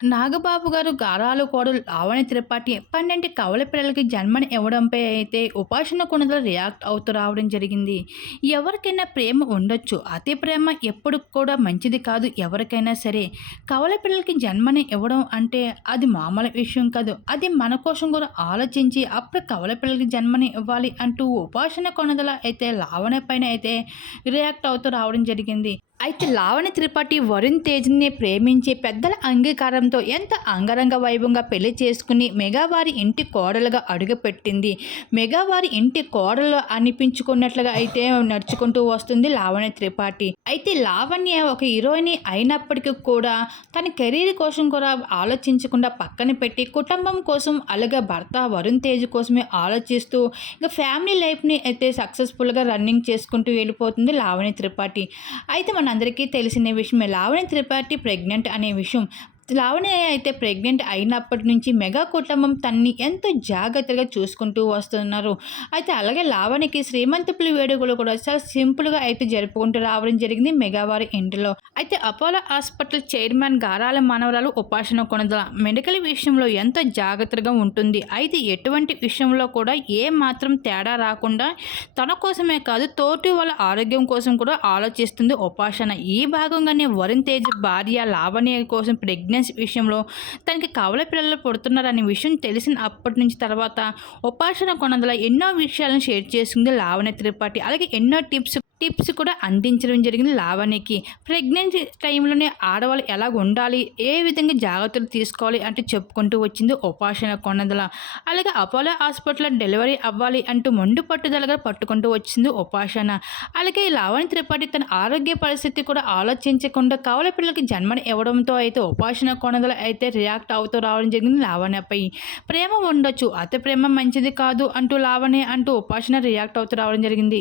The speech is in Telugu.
నాగబాబు గారు గారాలు కోడలు లావణ్య త్రిపాఠి పన్నెండు కవల పిల్లలకి జన్మని ఇవ్వడంపై అయితే ఉపాసన కొనదలు రియాక్ట్ అవుతూ రావడం జరిగింది. ఎవరికైనా ప్రేమ ఉండొచ్చు. అతి ప్రేమ ఎప్పుడు కూడా మంచిది కాదు. ఎవరికైనా సరే కవల పిల్లలకి జన్మని ఇవ్వడం అంటే అది మామూలు విషయం కాదు. అది మన కోసం కూడా ఆలోచించి అప్పుడు కవల పిల్లలకి జన్మని ఇవ్వాలి అంటూ ఉపాసన కొనదల అయితే లావణ్య పైన అయితే రియాక్ట్ అవుతూ రావడం జరిగింది. అయితే లావణ్య త్రిపాఠి వరుణ్ తేజ్ని ప్రేమించి పెద్దల అంగీకారంతో ఎంత అంగరంగ వైభవంగా పెళ్ళి చేసుకుని మెగావారి ఇంటి కోడలుగా అడుగుపెట్టింది. మెగావారి ఇంటి కోడలు అనిపించుకున్నట్లుగా అయితే నడుచుకుంటూ వస్తుంది లావణ్య త్రిపాఠి. అయితే లావణ్య ఒక హీరోయిన్ అయినప్పటికీ కూడా తన కెరీర్ కోసం కూడా ఆలోచించకుండా పక్కన పెట్టి కుటుంబం కోసం అలాగే భర్త వరుణ్ తేజ్ కోసమే ఆలోచిస్తూ ఇంకా ఫ్యామిలీ లైఫ్ని అయితే సక్సెస్ఫుల్గా రన్నింగ్ చేసుకుంటూ వెళ్ళిపోతుంది లావణ్య త్రిపాఠి. అయితే మన మనందరికీ తెలిసిన విషయమే లావణ్య త్రిపాఠి ప్రెగ్నెంట్ అనే విషయం లావణ్య అయితే ప్రెగ్నెంట్ అయినప్పటి నుంచి మెగా కుటుంబం తన్ని ఎంతో జాగ్రత్తగా చూసుకుంటూ వస్తున్నారు. అయితే అలాగే లావణ్యకి శ్రీమంతపులి వేడుకలు కూడా చాలా సింపుల్గా అయితే జరుపుకుంటూ రావడం జరిగింది మెగావారి ఇంటిలో. అయితే అపోలో హాస్పిటల్ చైర్మన్ గారాల మానవరాలు ఉపాసన కొనదల మెడికల్ విషయంలో ఎంతో జాగ్రత్తగా ఉంటుంది. అయితే ఎటువంటి విషయంలో కూడా ఏ మాత్రం తేడా రాకుండా తన కోసమే కాదు తోటి వాళ్ళ ఆరోగ్యం కోసం కూడా ఆలోచిస్తుంది ఉపాసన. ఈ భాగంగానే వరుణ్ తేజ్ భార్య లావణ్య కోసం ప్రెగ్నెంట్ ప్రెగ్నెన్సీ విషయంలో తనకి కవల పిల్లలు పుడుతున్నారనే విషయం తెలిసిన అప్పటి నుంచి తర్వాత ఉపాసన కొనందల ఎన్నో విషయాలను షేర్ చేసుకుంది లావణ్య త్రిపాఠి. అలాగే ఎన్నో టిప్స్ టిప్స్ కూడా అందించడం జరిగింది లావణ్యకి. ప్రెగ్నెన్సీ టైంలోనే ఆడవాళ్ళు ఎలా ఉండాలి ఏ విధంగా జాగ్రత్తలు తీసుకోవాలి అంటే చెప్పుకుంటూ వచ్చింది ఉపాసన కొనదల అలాగే అపోలో హాస్పిటల్లో డెలివరీ అవ్వాలి అంటూ మొండు పట్టుదలగా పట్టుకుంటూ వచ్చింది ఉపాసన. అలాగే ఈ లావణ్య త్రిపాఠి తన ఆరోగ్య పరిస్థితి కూడా ఆలోచించకుండా కవల పిల్లలకి జన్మని ఇవ్వడంతో అయితే ఉపాసన కొనదల అయితే రియాక్ట్ అవుతూ రావడం జరిగింది లావణ్యపై. ప్రేమ ఉండొచ్చు అతి ప్రేమ మంచిది కాదు అంటూ లావణ్య అంటూ ఉపాసన రియాక్ట్ అవుతూ రావడం జరిగింది.